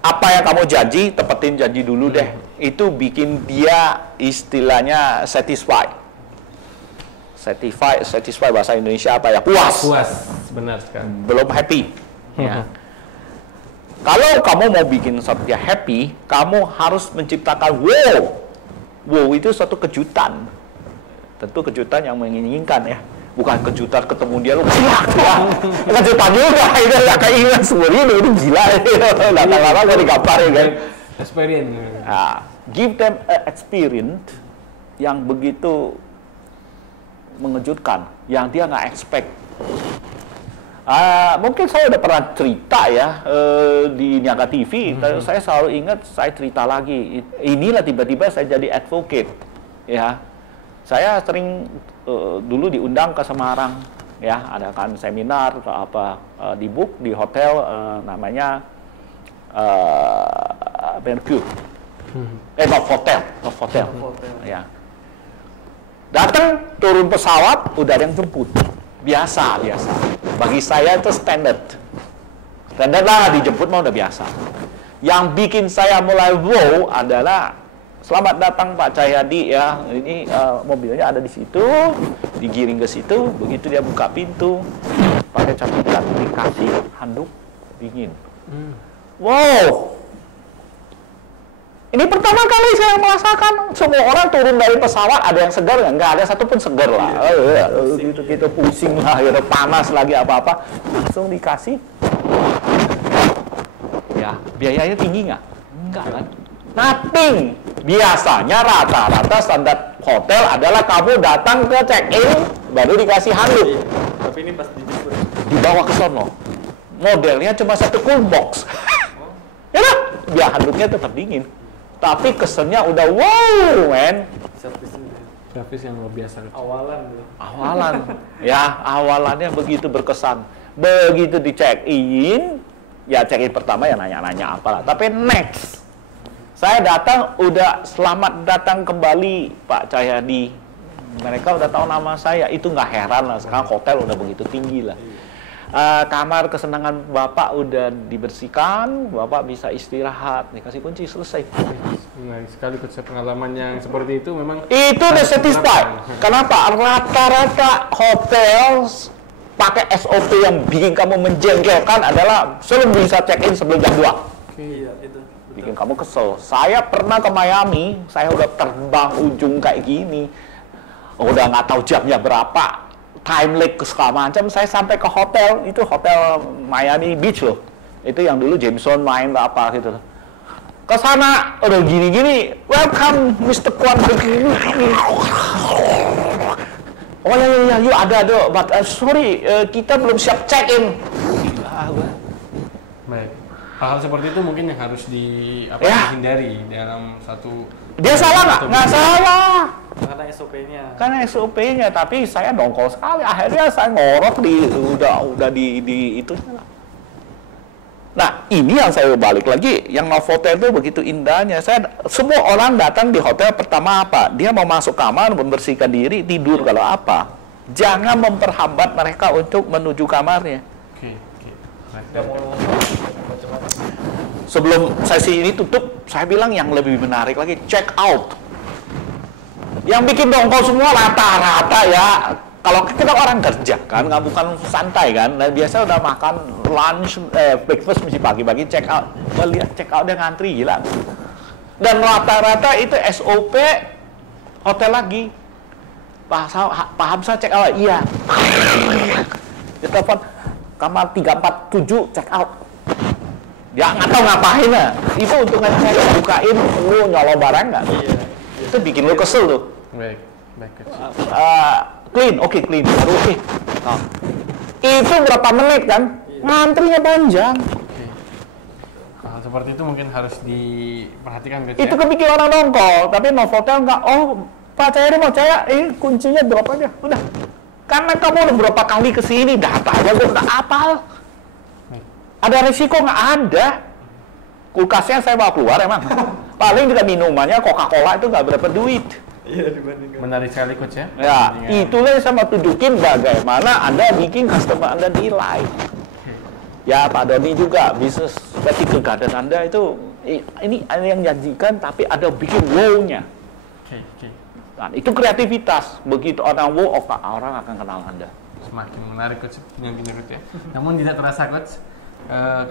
apa yang kamu janji, tepatin janji dulu deh. Itu bikin dia istilahnya satisfied. Satisfied bahasa Indonesia apa ya? Puas. Puas, benar sekali. Belum happy. Ya. Kalau kamu mau bikin dia happy, kamu harus menciptakan wow. Wow itu suatu kejutan. Tentu kejutan yang menginginkan ya. Bukan kejutan ketemu dia lu ya. Kejutan juga itu ya kayak ingat seumur hidup itu gila. Lama-lama gak digambar ya kan. Experience. Nah, give them a experience yang begitu mengejutkan, yang dia nggak expect. Mungkin saya udah pernah cerita ya di Niaga TV. Saya selalu ingat, saya cerita lagi. Inilah tiba-tiba saya jadi advocate. Ya, saya sering dulu diundang ke Semarang. Ya, adakan seminar atau apa di book di hotel namanya Mercure. Novotel. Ya. Datang turun pesawat, udah ada yang jemput. Biasa. Bagi saya itu standar lah, dijemput mah udah biasa. Yang bikin saya mulai wow adalah selamat datang Pak Cahyadi ya. Ini mobilnya ada di situ, digiring ke situ. Begitu dia buka pintu, pakai catatan dikasih handuk dingin. Wow. Ini pertama kali saya merasakan semua orang turun dari pesawat ada yang segar nggak ada satupun segar lah. Kita pusing lah, panas lagi apa-apa, langsung dikasih. Ya, biayanya tinggi nggak? Enggak kan? Nothing. Biasanya rata-rata standar hotel adalah kamu datang ke check-in baru dikasih handuk. Tapi ini pas dijemput. Dibawa ke sono. Modelnya cuma satu cool box. Ya, biar handuknya tetap dingin. Tapi kesannya udah wow, men. Servis yang luar biasa. Awalan. Ya, awalannya begitu berkesan. Begitu di check in, Ya check-in pertama ya nanya-nanya apalah. Tapi next, saya datang udah selamat datang kembali Pak Cahyadi. Mereka udah tahu nama saya, itu nggak heran lah. Sekarang hotel udah begitu tinggi lah. Kamar kesenangan Bapak udah dibersihkan, Bapak bisa istirahat, dikasih kunci, selesai. Nah, sekali konsep pengalaman yang seperti itu memang Itu udah satisfied. Kenapa? Rata-rata hotel pakai SOP yang bikin kamu menjengkelkan adalah selalu bisa check-in sebelum jam 2. Iya, itu. Bikin kamu kesel. Saya pernah ke Miami, saya udah terbang ujung kayak gini. Udah nggak tahu jamnya berapa. Time lag segala macam, saya sampai ke hotel, itu hotel Miami Beach loh. Itu yang dulu Jameson main apa gitu. Ke sana udah gini-gini, welcome Mr. Kwan. Oh ya, yuk ada, but sorry, kita belum siap check-in. baik. Hal-hal seperti itu mungkin yang harus dihindari dalam satu. Dia salah nggak? Nggak salah. Karena SOP-nya. Karena SOP-nya, tapi saya dongkol sekali. Akhirnya saya ngorok udah di itu. Nah, ini yang saya balik lagi, yang Novotel itu begitu indahnya. Semua orang datang di hotel pertama apa? Dia mau masuk kamar, membersihkan diri, tidur kalau apa. Jangan memperhambat mereka untuk menuju kamarnya. Oke. Sebelum sesi ini tutup, saya bilang yang lebih menarik lagi, check out. Yang bikin dongkol semua rata-rata ya. Kalau kita orang kerja kan, nggak bukan santai kan. Nah, biasa udah makan lunch, breakfast mesti pagi-pagi check out. Kita lihat check out dia ngantri gila. Dan rata-rata itu SOP hotel lagi. Paham saya check out? Iya. Dia telepon kamar 347 check out. Ya nggak tahu ngapain lah. Itu untuk ngecek, bukain, lu nyolong barang nggak? Iya. Itu bikin lu kesel tuh. Baik. Clean, oke clean, baru oke. Nah, itu berapa menit kan? Ngantrinya panjang. Oke. Hal seperti itu mungkin harus diperhatikan guys. Itu kepikiran orang dongkol, tapi Novotel nggak. Oh, Pak Cahyadi mau saya, kuncinya drop aja, udah. Karena kamu udah berapa kali kesini, data aja gue udah apal. Ada risiko nggak ada? Kulkasnya saya bawa keluar emang. Paling juga minumannya Coca-Cola itu nggak berapa duit. Iya, dibandingkan. Menarik sekali coach ya. Ya, itulah yang saya mau tunjukin bagaimana Anda bikin customer Anda nilai. Ya, Pak Doni juga, bisnis vertical garden Anda itu, ini ada yang janjikan, tapi ada bikin wow-nya. Oke. Dan itu kreativitas. Begitu orang wow, orang akan kenal Anda. Semakin menarik coach, coach ya. Namun tidak terasa coach,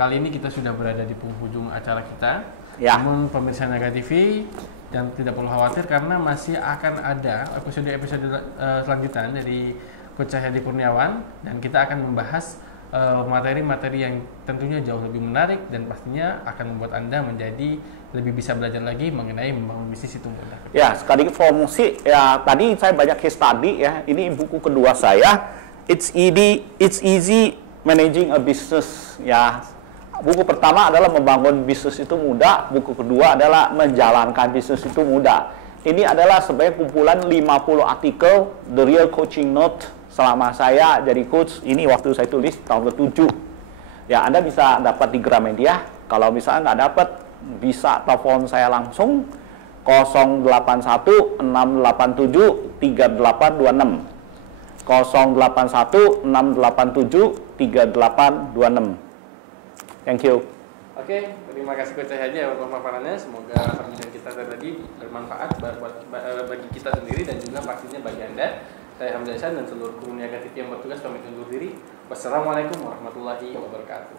kali ini kita sudah berada di penghujung acara kita. Ya. Namun pemirsa Naga TV dan tidak perlu khawatir karena masih akan ada episode selanjutnya dari Coach Cahyadi Kurniawan, dan kita akan membahas materi-materi yang tentunya jauh lebih menarik dan pastinya akan membuat Anda menjadi lebih bisa belajar lagi mengenai membangun bisnis itu mudah. Ya, sekali promosi ya, tadi saya banyak case study ya. Ini buku kedua saya, It's Easy Managing a Business ya. Buku pertama adalah membangun bisnis itu mudah, buku kedua adalah menjalankan bisnis itu mudah. Ini adalah sebagai kumpulan 50 artikel The Real Coaching Note selama saya jadi coach. Ini waktu saya tulis tahun ke-7. Ya, Anda bisa dapat di Gramedia. Kalau misalnya nggak dapat, bisa telepon saya langsung 081 687 3826. 081 687 3826. Thank you. Oke, terima kasih Coach Cahyadi atas pemaparannya. Semoga perbincangan kita tadi bermanfaat bagi kita sendiri dan juga pastinya bagi Anda. Saya Hamzah Ihsan dan seluruh kru Niaga TV yang bertugas pamit undur diri. Wassalamualaikum warahmatullahi wabarakatuh.